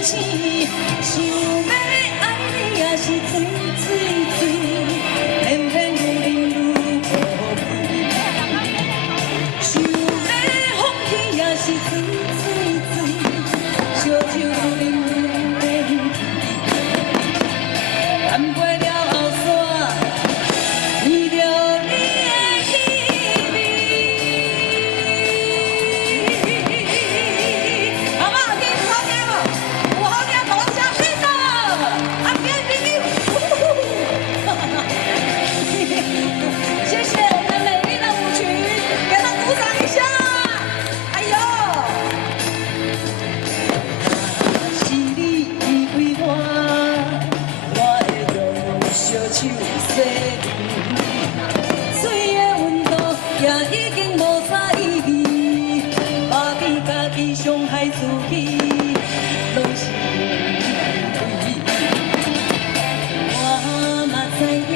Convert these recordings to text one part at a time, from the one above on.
钱，想要爱你也是水水水，偏偏愈啉愈无醉。想要放弃也是水水水，烧酒愈啉愈会醉，干过了后山，闻着你的气味。 谢谢我们美丽的舞群，给他鼓掌一下。哎呦，是你为我，我会用烧酒洗面，水的温度也已经无啥意义，把比家己伤害自己，拢是因为我嘛知影。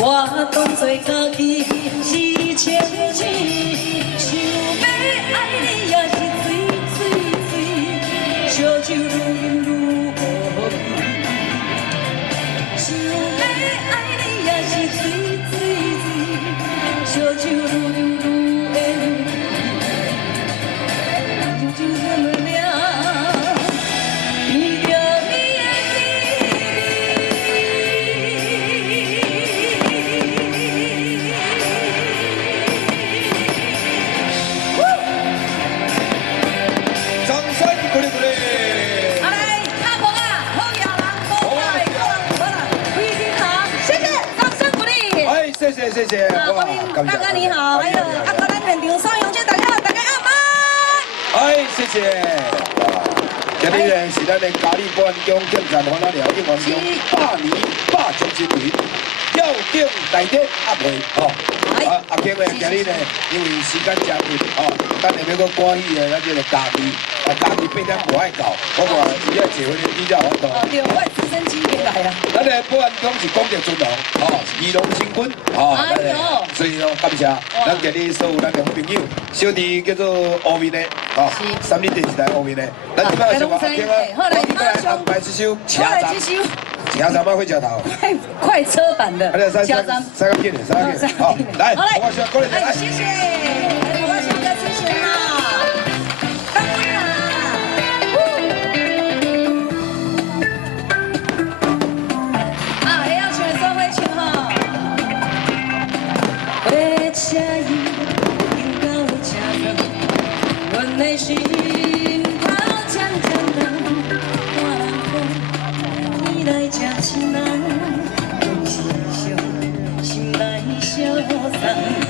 我当作家己是千钱，想要爱你也是水水水，烧酒愈饮愈无味。想要爱你也是水水水，烧酒愈饮愈会醉，酒喝了。 谢谢，哇，大哥你好，还有阿哥咱现场双阳姐大家好，大家阿妈。哎，谢谢。今日呢是咱的嘉义保安宫建站欢乐寮应援中100年霸中心队吊顶大典压会哦。阿庆呢今日呢因为时间真紧哦，咱下面个欢喜的咱这个家己8点外爱到，我看伊要结婚的比较好多。对，我直升机也来啊。咱的保安宫是公职尊荣哦，仪容新婚哦。哎呦，所以哦，感谢咱今日所有咱的朋友，小弟叫做乌面的哦，3日电视台乌面的，咱今摆是话阿庆啊，我今摆来安排这首车站，车站会车头，快车版的车站，三个片的，好，来，我先过来，来，谢谢，我先哥谢谢哈。 车伊停到车站，阮的心头渐渐重，看人讲天来这亲人，总是笑，心来相送。